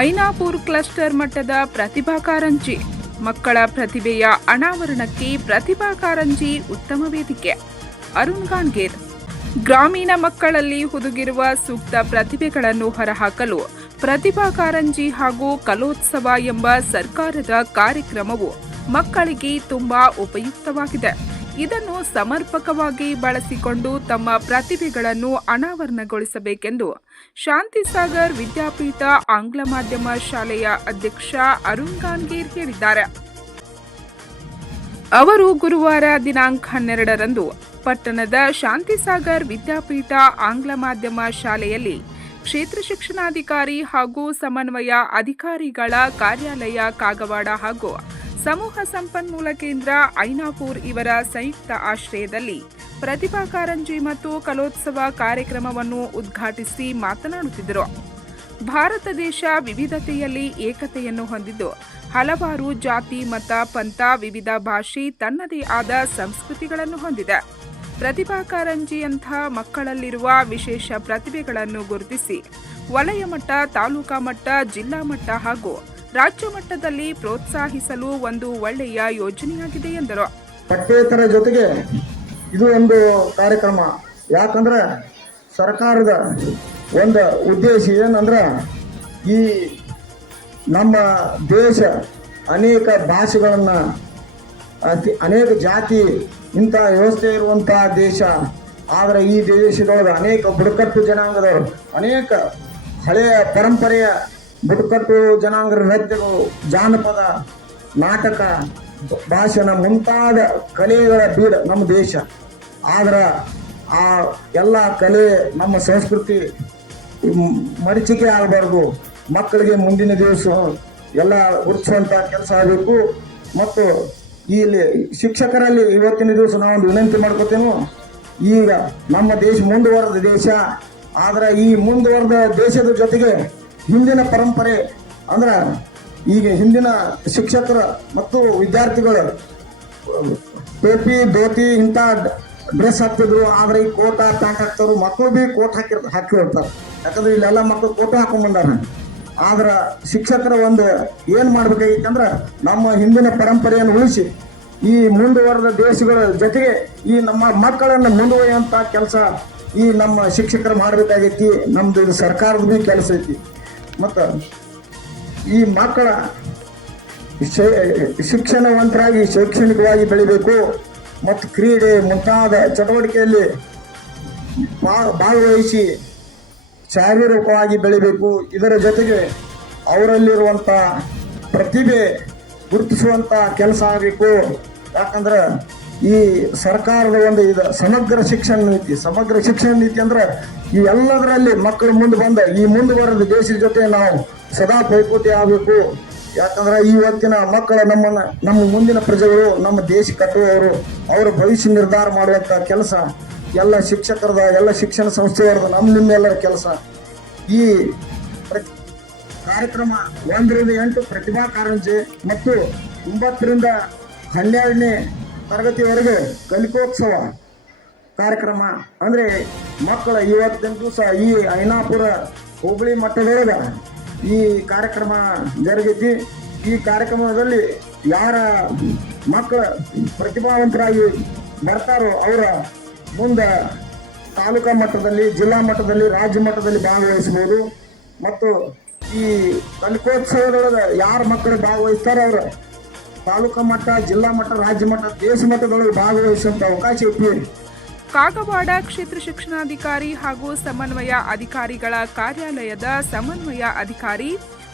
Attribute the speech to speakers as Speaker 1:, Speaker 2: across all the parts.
Speaker 1: Ainapur cluster ಮಟ್ಟದ ಪ್ರತಿಭಾ ಕಾರಂಜಿ. ಮಕ್ಕಳ ಪ್ರತಿಭೆಯ ಅನಾವರಣಕ್ಕೆ ಪ್ರತಿಭಾ ಕಾರಂಜಿ ಉತ್ತಮ ವೇದಿಕೆ. ಅರುಣ್ ಗಾನ್ಗೇರ್ ಗ್ರಾಮೀಣ ಮಕ್ಕಳಲ್ಲಿ ಹುದುಗಿರುವ ಸೂಕ್ತ ಪ್ರತಿಭೆಗಳನ್ನು ಹೊರಹಾಕಲು ಪ್ರತಿಭಾ ಕಾರಂಜಿ ಹಾಗೂ ಕಲೋತ್ಸವ ಎಂಬ ಸರ್ಕಾರದ ಕಾರ್ಯಕ್ರಮವು ಮಕ್ಕಳಿಗೆ ತುಂಬಾ ಉಪಯುಕ್ತವಾಗಿದೆ. ಇದನ್ನು ಸಮರ್ಪಕವಾಗಿ ಬಳಸಿಕೊಂಡು ತಮ್ಮ ಪ್ರತಿಭೆಗಳನ್ನು ಅನಾವರಣಗೊಳಿಸಬೇಕೆಂದು ಶಾಂತಿಸಾಗರ್ ವಿದ್ಯಾಪೀಠ ಆಂಗ್ಲ ಮಾಧ್ಯಮ ಶಾಲೆಯ ಅಧ್ಯಕ್ಷ ಅರುಣ್ ಗಾಂಗೀರ್ ಹೇಳಿದ್ದಾರೆ. ಅವರು ಗುರುವಾರ ದಿನಾಂಕ ಹನ್ನೆರಡರಂದು ಪಟ್ಟಣದ ಶಾಂತಿಸಾಗರ್ ವಿದ್ಯಾಪೀಠ ಆಂಗ್ಲ ಮಾಧ್ಯಮ ಶಾಲೆಯಲ್ಲಿ ಕ್ಷೇತ್ರ ಶಿಕ್ಷಣಾಧಿಕಾರಿ ಹಾಗೂ ಸಮನ್ವಯ ಅಧಿಕಾರಿಗಳ ಕಾರ್ಯಾಲಯ ಕಾಗವಾಡ ಹಾಗೂ ಸಮೂಹ ಸಂಪನ್ಮೂಲ ಕೇಂದ್ರ ಐನಾಪೂರ್ ಇವರ ಸಂಯುಕ್ತ ಆಶ್ರಯದಲ್ಲಿ ಪ್ರತಿಭಾ ಕಾರಂಜಿ ಮತ್ತು ಕಲೋತ್ಸವ ಕಾರ್ಯಕ್ರಮವನ್ನು ಉದ್ಘಾಟಿಸಿ ಮಾತನಾಡುತ್ತಿದ್ದರು. ಭಾರತ ದೇಶ ವಿವಿಧತೆಯಲ್ಲಿ ಏಕತೆಯನ್ನು ಹೊಂದಿದ್ದು, ಹಲವಾರು ಜಾತಿ, ಮತ, ಪಂಥ, ವಿವಿಧ ಭಾಷೆ ತನ್ನದೇ ಆದ ಸಂಸ್ಕೃತಿಗಳನ್ನು ಹೊಂದಿದೆ. ಪ್ರತಿಭಾ ಕಾರಂಜಿಯಂಥ ಮಕ್ಕಳಲ್ಲಿರುವ ವಿಶೇಷ ಪ್ರತಿಭೆಗಳನ್ನು ಗುರುತಿಸಿ ವಲಯ ಮಟ್ಟ ತಾಲೂಕಾ ಮಟ್ಟ, ಜಿಲ್ಲಾ ಮಟ್ಟ ಹಾಗೂ ರಾಜ್ಯ ಮಟ್ಟದಲ್ಲಿ ಪ್ರೋತ್ಸಾಹಿಸಲು ಒಂದು ಒಳ್ಳೆಯ ಯೋಜನೆಯಾಗಿದೆ ಎಂದರು.
Speaker 2: ಪಠ್ಯೇತರ ಜೊತೆಗೆ ಇದು ಒಂದು ಕಾರ್ಯಕ್ರಮ. ಯಾಕಂದ್ರೆ ಸರ್ಕಾರದ ಒಂದು ಉದ್ದೇಶ ಏನಂದ್ರೆ ಈ ನಮ್ಮ ದೇಶ ಅನೇಕ ಭಾಷೆಗಳನ್ನು ಅನೇಕ ಜಾತಿ ಇಂಥ ವ್ಯವಸ್ಥೆ ಇರುವಂಥ ದೇಶ. ಆದರೆ ಈ ದೇಶದೊಳಗೆ ಅನೇಕ ಬುಡಕಟ್ಟು ಜನಾಂಗದವರು, ಅನೇಕ ಹಳೆಯ ಪರಂಪರೆಯ ಬುಡಕಟ್ಟು ಜನಾಂಗರ ನೃತ್ಯಗಳು ಜಾನಪದ ನಾಟಕ ಭಾಷಣ ಮುಂತಾದ ಕಲೆಗಳ ಬೀಡ ನಮ್ಮ ದೇಶ. ಆದ್ರೆ ಆ ಎಲ್ಲ ಕಲೆ ನಮ್ಮ ಸಂಸ್ಕೃತಿ ಮರಿಚಿಕೆ ಆಗಬಾರ್ದು. ಮಕ್ಕಳಿಗೆ ಮುಂದಿನ ದಿವಸ ಎಲ್ಲ ಗುರುತಿಸುವಂಥ ಕೆಲಸ ಆಗಬೇಕು. ಮತ್ತು ಇಲ್ಲಿ ಶಿಕ್ಷಕರಲ್ಲಿ ಇವತ್ತಿನ ದಿವಸ ನಾವೊಂದು ವಿನಂತಿ ಮಾಡ್ಕೋತೇವೆ ಈಗ ನಮ್ಮ ದೇಶ ಮುಂದುವರೆದ ದೇಶ, ಆದ್ರೆ ಈ ಮುಂದುವರೆದ ದೇಶದ ಜೊತೆಗೆ ಹಿಂದಿನ ಪರಂಪರೆ ಅಂದ್ರೆ ಈಗ ಹಿಂದಿನ ಶಿಕ್ಷಕರ ಮತ್ತು ವಿದ್ಯಾರ್ಥಿಗಳು ಟೋಪಿ ಧೋತಿ ಇಂಥ ಡ್ರೆಸ್ ಹಾಕ್ತಿದ್ರು, ಆದ್ರೆ ಈ ಕೋಟ ಪ್ಯಾಂಟ್ ಹಾಕ್ತಾರು ಮಕ್ಕಳು ಬಿ ಕೋಟ್ ಹಾಕಿರ್ ಹಾಕಿರ್ತಾರೆ ಯಾಕಂದ್ರೆ ಇಲ್ಲೆಲ್ಲ ಮಕ್ಕಳು ಕೋಟ ಹಾಕೊಂಡ್ ಬಂದಾರ. ಆದ್ರ ಶಿಕ್ಷಕರ ಒಂದು ಏನ್ ಮಾಡ್ಬೇಕಾಗಿತ್ತಂದ್ರ ನಮ್ಮ ಹಿಂದಿನ ಪರಂಪರೆಯನ್ನು ಉಳಿಸಿ, ಈ ಮುಂದುವರೆದ ದೇಶಗಳ ಜೊತೆಗೆ ಈ ನಮ್ಮ ಮಕ್ಕಳನ್ನು ಮುಂದುವರಿಯುವಂತ ಕೆಲಸ ಈ ನಮ್ಮ ಶಿಕ್ಷಕರು ಮಾಡ್ಬೇಕಾಗೈತಿ, ನಮ್ದು ಸರ್ಕಾರದ ಬಿ ಕೆಲಸ ಐತಿ. ಮತ್ತು ಈ ಮಕ್ಕಳ ಶಿಕ್ಷಣವಂತರಾಗಿ ಶೈಕ್ಷಣಿಕವಾಗಿ ಬೆಳಿಬೇಕು ಮತ್ತು ಕ್ರೀಡೆ ಮುಂತಾದ ಚಟುವಟಿಕೆಯಲ್ಲಿ ಭಾಗವಹಿಸಿ ಶಾರೀರಿಕವಾಗಿ ಬೆಳಿಬೇಕು. ಇದರ ಜೊತೆಗೆ ಅವರಲ್ಲಿರುವಂಥ ಪ್ರತಿಭೆ ಗುರುತಿಸುವಂಥ ಕೆಲಸ ಆಗಬೇಕು. ಯಾಕಂದ್ರೆ ಈ ಸರ್ಕಾರದ ಒಂದು ಇದು ಸಮಗ್ರ ಶಿಕ್ಷಣ ನೀತಿ, ಸಮಗ್ರ ಶಿಕ್ಷಣ ನೀತಿ ಅಂದ್ರೆ ಈ ಎಲ್ಲದರಲ್ಲಿ ಮಕ್ಕಳು ಮುಂದೆ ಬಂದ, ಈ ಮುಂದುವರೆದ ದೇಶದ ಜೊತೆ ನಾವು ಸದಾ ಪೈಪೋಟಿ ಆಗಬೇಕು. ಯಾಕಂದ್ರೆ ಇವತ್ತಿನ ಮಕ್ಕಳ ನಮ್ಮನ್ನ, ನಮ್ಮ ಮುಂದಿನ ಪ್ರಜೆಗಳು ನಮ್ಮ ದೇಶ ಕಟ್ಟುವವರು, ಅವರ ಭವಿಷ್ಯ ನಿರ್ಧಾರ ಮಾಡುವಂತ ಕೆಲಸ ಎಲ್ಲ ಶಿಕ್ಷಕರದ, ಎಲ್ಲ ಶಿಕ್ಷಣ ಸಂಸ್ಥೆಯವರದ ನಮ್ಮ ನಿಮ್ಮೆಲ್ಲರ ಕೆಲಸ. ಈ ಕಾರ್ಯಕ್ರಮ ಒಂದರಿಂದ ಎಂಟು ಪ್ರತಿಭಾ ಕಾರಂಜಿ ಮತ್ತು ಒಂಬತ್ತರಿಂದ ಹನ್ನೆರಡನೇ ತರಗತಿವರೆಗೆ ಕಲಿಕೋತ್ಸವ ಕಾರ್ಯಕ್ರಮ. ಅಂದ್ರೆ ಮಕ್ಕಳ ಇವತ್ತಿನ ದಿವಸ ಈ ಐನಾಪುರ ಹೋಬಳಿ ಮಟ್ಟದೊಳಗೆ ಈ ಕಾರ್ಯಕ್ರಮ ಜರುಗೈತಿ ಈ ಕಾರ್ಯಕ್ರಮದಲ್ಲಿ ಯಾರ ಮಕ್ಕಳ ಪ್ರತಿಭಾವಂತರಾಗಿ ಬರ್ತಾರೋ ಅವರ ಮುಂದೆ ತಾಲೂಕಾ ಮಟ್ಟದಲ್ಲಿ, ಜಿಲ್ಲಾ ಮಟ್ಟದಲ್ಲಿ, ರಾಜ್ಯ ಮಟ್ಟದಲ್ಲಿ ಭಾಗವಹಿಸಬಹುದು. ಮತ್ತು ಈ ಕಲಿಕೋತ್ಸವದೊಳಗೆ ಯಾರ ಮಕ್ಕಳು ಭಾಗವಹಿಸ್ತಾರೋ ಅವರು ತಾಲೂಕಾ ಮಟ್ಟ, ಜಿಲ್ಲಾ ಮಟ್ಟ, ರಾಜ್ಯ ಮಟ್ಟ, ದೇಶ ಮಟ್ಟದೊಳಗೆ ಭಾಗವಹಿಸುವಂತ ಅವಕಾಶ ಇತ್ತು
Speaker 1: ಕಾಗವಾಡ ಕ್ಷೇತ್ರ ಶಿಕ್ಷಣಾಧಿಕಾರಿ ಹಾಗೂ ಸಮನ್ವಯ ಅಧಿಕಾರಿಗಳ ಕಾರ್ಯಾಲಯದ ಸಮನ್ವಯ ಅಧಿಕಾರಿ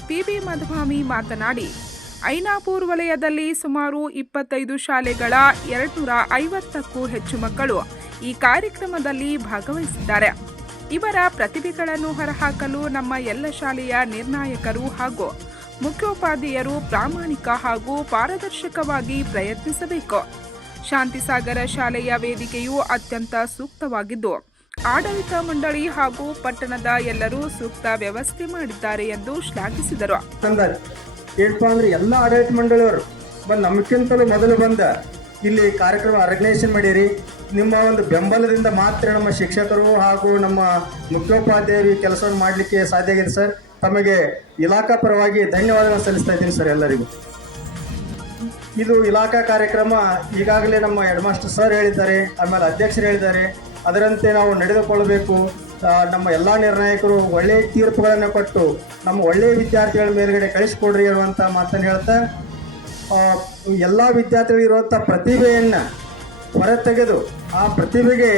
Speaker 1: ಪಿಬಿ ಮಧುಭಾಮಿ ಮಾತನಾಡಿ, ಐನಾಪೂರ್ ವಲಯದಲ್ಲಿ ಸುಮಾರು ಇಪ್ಪತ್ತೈದು ಶಾಲೆಗಳ ಎರಡ್ನೂರ ಐವತ್ತಕ್ಕೂ ಹೆಚ್ಚು ಮಕ್ಕಳು ಈ ಕಾರ್ಯಕ್ರಮದಲ್ಲಿ ಭಾಗವಹಿಸಿದ್ದಾರೆ. ಇವರ ಪ್ರತಿಭೆಗಳನ್ನು ಹೊರಹಾಕಲು ನಮ್ಮ ಎಲ್ಲ ಶಾಲೆಯ ನಿರ್ಣಾಯಕರು ಹಾಗೂ ಮುಖ್ಯೋಪಾಧ್ಯಾಯರು ಪ್ರಾಮಾಣಿಕ ಹಾಗೂ ಪಾರದರ್ಶಕವಾಗಿ ಪ್ರಯತ್ನಿಸಬೇಕು. ಶಾಂತಿಸಾಗರ ಶಾಲೆಯ ವೇದಿಕೆಯು ಅತ್ಯಂತ ಸೂಕ್ತವಾಗಿದ್ದು, ಆಡಳಿತ ಮಂಡಳಿ ಹಾಗೂ ಪಟ್ಟಣದ ಎಲ್ಲರೂ ಸೂಕ್ತ ವ್ಯವಸ್ಥೆ ಮಾಡಿದ್ದಾರೆ ಎಂದು ಶ್ಲಾಘಿಸಿದರು.
Speaker 3: ಎಲ್ಲ ಆಡಳಿತ ಮಂಡಳಿಯವರು ನಮ್ಗಿಂತಲೂ ಮೊದಲು ಬಂದ ಇಲ್ಲಿ ಕಾರ್ಯಕ್ರಮ ಆರ್ಗನೈಸೇಷನ್ ಮಾಡಿರಿ. ನಿಮ್ಮ ಒಂದು ಬೆಂಬಲದಿಂದ ಮಾತ್ರ ನಮ್ಮ ಶಿಕ್ಷಕರು ಹಾಗೂ ನಮ್ಮ ಮುಖ್ಯೋಪಾಧ್ಯಾಯರು ಈ ಕೆಲಸವನ್ನು ಮಾಡಲಿಕ್ಕೆ ಸಾಧ್ಯ ಆಗಿದೆ ಸರ್. ತಮಗೆ ಇಲಾಖಾ ಪರವಾಗಿ ಧನ್ಯವಾದಗಳನ್ನು ಸಲ್ಲಿಸ್ತಾ ಇದ್ದೀನಿ ಸರ್ ಎಲ್ಲರಿಗೂ. ಇದು ಇಲಾಖಾ ಕಾರ್ಯಕ್ರಮ ಈಗಾಗಲೇ ನಮ್ಮ ಹೆಡ್ ಮಾಸ್ಟರ್ ಸರ್ ಹೇಳಿದ್ದಾರೆ, ಆಮೇಲೆ ಅಧ್ಯಕ್ಷರು ಹೇಳಿದ್ದಾರೆ. ಅದರಂತೆ ನಾವು ನಡೆದುಕೊಳ್ಳಬೇಕು. ನಮ್ಮ ಎಲ್ಲ ನಿರ್ಣಾಯಕರು ಒಳ್ಳೆಯ ತೀರ್ಪುಗಳನ್ನು ಕೊಟ್ಟು ನಮ್ಮ ಒಳ್ಳೆಯ ವಿದ್ಯಾರ್ಥಿಗಳ ಮೇಲ್ಗಡೆ ಕಳಿಸ್ಕೊಡ್ರಿ ಅನ್ನುವಂಥ ಮಾತನ್ನು ಹೇಳ್ತಾ ಎಲ್ಲ ವಿದ್ಯಾರ್ಥಿಗಳಿರುವಂಥ ಪ್ರತಿಭೆಯನ್ನು ಹೊರತೆಗೆದು ಆ ಪ್ರತಿಭೆಗೆ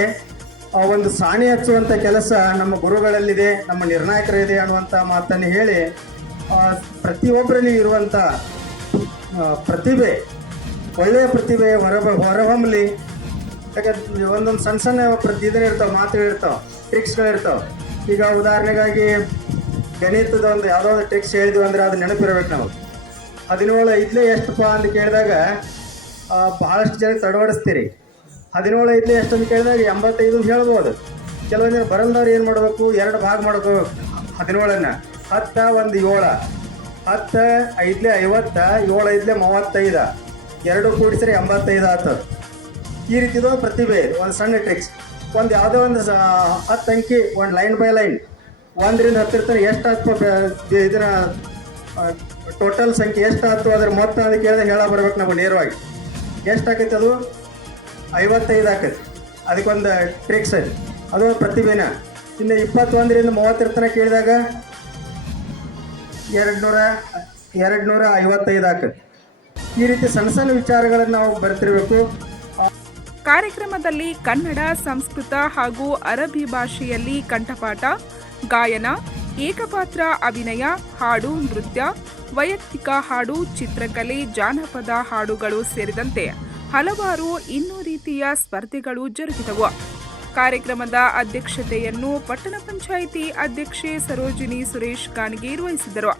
Speaker 3: ಒಂದು ಸಾಣಿ ಹಚ್ಚುವಂಥ ಕೆಲಸ ನಮ್ಮ ಗುರುಗಳಲ್ಲಿದೆ, ನಮ್ಮ ನಿರ್ಣಾಯಕರಿದೆ ಅನ್ನುವಂಥ ಮಾತನ್ನು ಹೇಳಿ ಪ್ರತಿಯೊಬ್ಬರಲ್ಲಿ ಇರುವಂಥ ಪ್ರತಿಭೆ, ಒಳ್ಳೆಯ ಪ್ರತಿಭೆ ಹೊರ ಹೊರಹೊಮ್ಮಲಿ ಯಾಕಂದ್ರೆ ಒಂದೊಂದು ಸಣ್ಣ ಸಣ್ಣ ಪ್ರತಿ ಇದನ್ನ ಇರ್ತಾವೆ ಮಾತುಗಳಿರ್ತಾವೆ ಟ್ರಿಕ್ಸ್ಗಳಿರ್ತಾವೆ ಈಗ ಉದಾಹರಣೆಗಾಗಿ ಗಣಿತದ ಒಂದು ಯಾವುದೋ ಒಂದು ಟ್ರಿಕ್ಸ್ ಹೇಳಿದ್ವಿ ಅಂದ್ರೆ ಅದು ನೆನಪಿರ್ಬೇಕು ನಾವು. ಹದಿನೇಳು ಐದ್ಲೇ ಎಷ್ಟಪ್ಪ ಅಂತ ಕೇಳಿದಾಗ ಭಾಳಷ್ಟು ಜನ ತಡವಡಿಸ್ತೀರಿ. ಹದಿನೇಳು ಐದ್ಲೆ ಎಷ್ಟು ಅಂತ ಕೇಳಿದಾಗ ಎಂಬತ್ತೈದು ಹೇಳ್ಬೋದು. ಕೆಲವೊಂದು ಜನ ಬರಲ್ದವ್ರು ಏನು ಮಾಡಬೇಕು? ಎರಡು ಭಾಗ ಮಾಡಬೇಕು. ಹದಿನೇಳನ್ನು. ಹತ್ತ, ಒಂದು, ಏಳ. ಹತ್ತು ಐದ್ಲೆ ಐವತ್ತ, ಏಳು ಐದ್ಲೆ ಮೂವತ್ತೈದು. ಎರಡು ಕೂಡಿಸ್ರೆ ಎಂಬತ್ತೈದು ಆತ. ಈ ರೀತಿದು ಪ್ರತಿಭೆ, ಒಂದು ಸಣ್ಣ ಟ್ರಿಕ್ಸ್ ಒಂದು ಯಾವುದೋ ಒಂದು ಹತ್ತು ಅಂಕಿ, ಒಂದು ಲೈನ್ ಬೈ ಲೈನ್ ಒಂದರಿಂದ ಹತ್ತಿರ್ತಾರೆ ಎಷ್ಟು ಹತ್ತು ಇದನ್ನ ಟೋಟಲ್ ಸಂಖ್ಯೆ ಎಷ್ಟು ಆಯ್ತು ಅದ್ರ ಮೊತ್ತ ಅಂತ ಕೇಳಿದ್ರೆ ಹೇಳ ಬರ್ಬೇಕು ನಾವು ನೇರವಾಗಿ. ಎಷ್ಟು ಆಕೈತೆ ಅದು? ಐವತ್ತೈದು ಆಕೈತಿ. ಅದಕ್ಕೊಂದು ಟ್ರಿಕ್ಸ್ ಅದು ಪ್ರತಿಭೆನ. ಇನ್ನು ಇಪ್ಪತ್ತೊಂದರಿಂದ ಮೂವತ್ತರ ತನಕ ಕೇಳಿದಾಗ ಎರಡು ನೂರ ಎರಡು ನೂರ ಐವತ್ತೈದು ಆಕೈತಿ. ಈ ರೀತಿ ಸಣ್ಣ ಸಣ್ಣ ವಿಚಾರಗಳನ್ನು ನಾವು ಬರ್ತಿರ್ಬೇಕು.
Speaker 1: ಕಾರ್ಯಕ್ರಮದಲ್ಲಿ ಕನ್ನಡ, ಸಂಸ್ಕೃತ ಹಾಗೂ ಅರಬಿ ಭಾಷೆಯಲ್ಲಿ ಕಂಠಪಾಠ, ಗಾಯನ, ಏಕಪಾತ್ರ ಅಭಿನಯ, ಹಾಡು, ನೃತ್ಯ ವೈಯಕ್ತಿಕ ಹಾಡು, ಚಿತ್ರಕಲೆ, ಜಾನಪದ ಹಾಡುಗಳು ಸೇರಿದಂತೆ ಹಲವಾರು ಇನ್ನೂ ರೀತಿಯ ಸ್ಪರ್ಧೆಗಳು ಜರುಗಿದವು. ಕಾರ್ಯಕ್ರಮದ ಅಧ್ಯಕ್ಷತೆಯನ್ನು ಪಟ್ಟಣ ಪಂಚಾಯಿತಿ ಅಧ್ಯಕ್ಷೆ ಸರೋಜಿನಿ ಸುರೇಶ್ ಖಾನ್ಗೆ ವಹಿಸಿದರು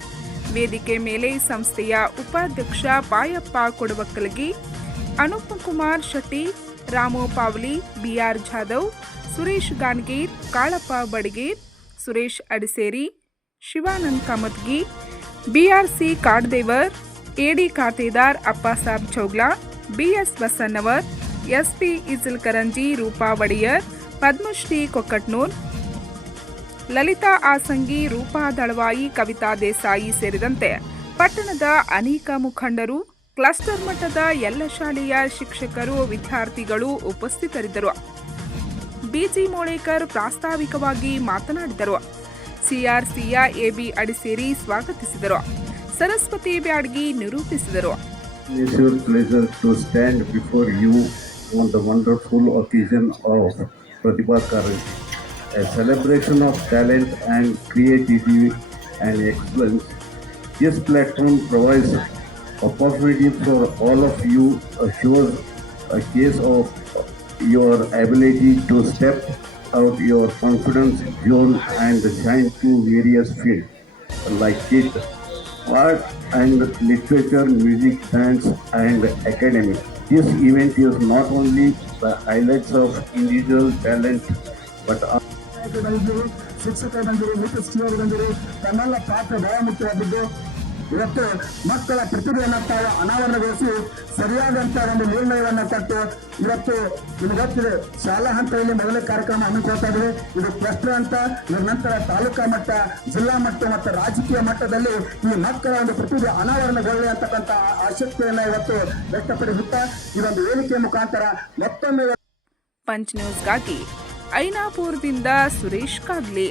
Speaker 1: ವೇದಿಕೆ ಮೇಲೆ ಸಂಸ್ಥೆಯ ಉಪಾಧ್ಯಕ್ಷ Bayappa Kodavakkalagi, Anupa Kumar Shetty, Ramu Pavli, BR Jadhav, Suresh Gangeer, Kalappa Badigeer, Suresh Adiseri, Shivanand Kamatgi BRC Kaddevar, AD Khatedar Appasab Chougla, BS Basannavar SP Ijalkaranji Rupa Odeyar, Padmashri Kokkatnur, Lalita Asangi, Rupa Dalavayi, Kavita Desai ಸೇರಿದಂತೆ ಪಟ್ಟಣದ ಅನೇಕ ಮುಖಂಡರು, cluster ಮಟ್ಟದ ಎಲ್ಲ ಶಾಲೆಯ ಶಿಕ್ಷಕರು, ವಿದ್ಯಾರ್ಥಿಗಳು ಉಪಸ್ಥಿತರಿದ್ದರು. ಬಿಜಿ ಮೋಳೇಕರ್ ಪ್ರಾಸ್ತಾವಿಕವಾಗಿ ಮಾತನಾಡಿದರು. ಸಿಆರ್ಸಿಯ
Speaker 4: AB your pleasure to stand before you on the wonderful occasion of Pratibha Karanji, a celebration of talent and creativity and excellence. This platform provides opportunity for all of you, shows a case of your ability to step out your confidence zone and shine to various fields like it art and literature, music, dance, and academic. This event is not only the highlights of individual talent, but also
Speaker 2: ನಾಯಕರು ಬಂದಿದ್ರು ಶಿಕ್ಷಕರು ಬಂದರು ಮಿತ್ರರು ಬಂದರು ತಮ್ಮೆಲ್ಲ ಪಾತ್ರ ಬಹಳ ಮುಖ್ಯವಾದದ್ದು ಇವತ್ತು ಮಕ್ಕಳ ಪ್ರತಿಭೆಯನ್ನ ತಾವು ಅನಾವರಣಗೊಳಿಸಿ ಸರಿಯಾದಂತ ಒಂದು ನಿರ್ಣಯವನ್ನು ಕೊಟ್ಟು ಇವತ್ತು ನಿಮ್ಗೆ ಗೊತ್ತಿದೆ, ಶಾಲಾ ಹಂತದಲ್ಲಿ ಮೊದಲ ಕಾರ್ಯಕ್ರಮ ಹಮ್ಮಿಕೊಳ್ತಾ ಇದೆ. ಇದು ಕ್ಲಸ್ಟರ್ ಅಂತ ನಂತರ ತಾಲೂಕಾ ಮಟ್ಟ, ಜಿಲ್ಲಾ ಮಟ್ಟ ಮತ್ತು ರಾಜಕೀಯ ಮಟ್ಟದಲ್ಲಿ ಈ ಮಕ್ಕಳ ಒಂದು ಪ್ರತಿಭೆ ಅನಾವರಣಗೊಳ್ಳಿ ಅಂತಕ್ಕಂಥ ಆಸಕ್ತಿಯನ್ನ ಇವತ್ತು ವ್ಯಕ್ತಪಡಿಸುತ್ತಾ ಈ ಒಂದು ವೇದಿಕೆ ಮುಖಾಂತರ ಮತ್ತೊಮ್ಮೆ
Speaker 1: ಪಂಚ್ ನ್ಯೂಸ್ಗಾಗಿ ಐನಾಪುರದಿಂದ ಸುರೇಶ್ ಕಾಗ್ಲಿ.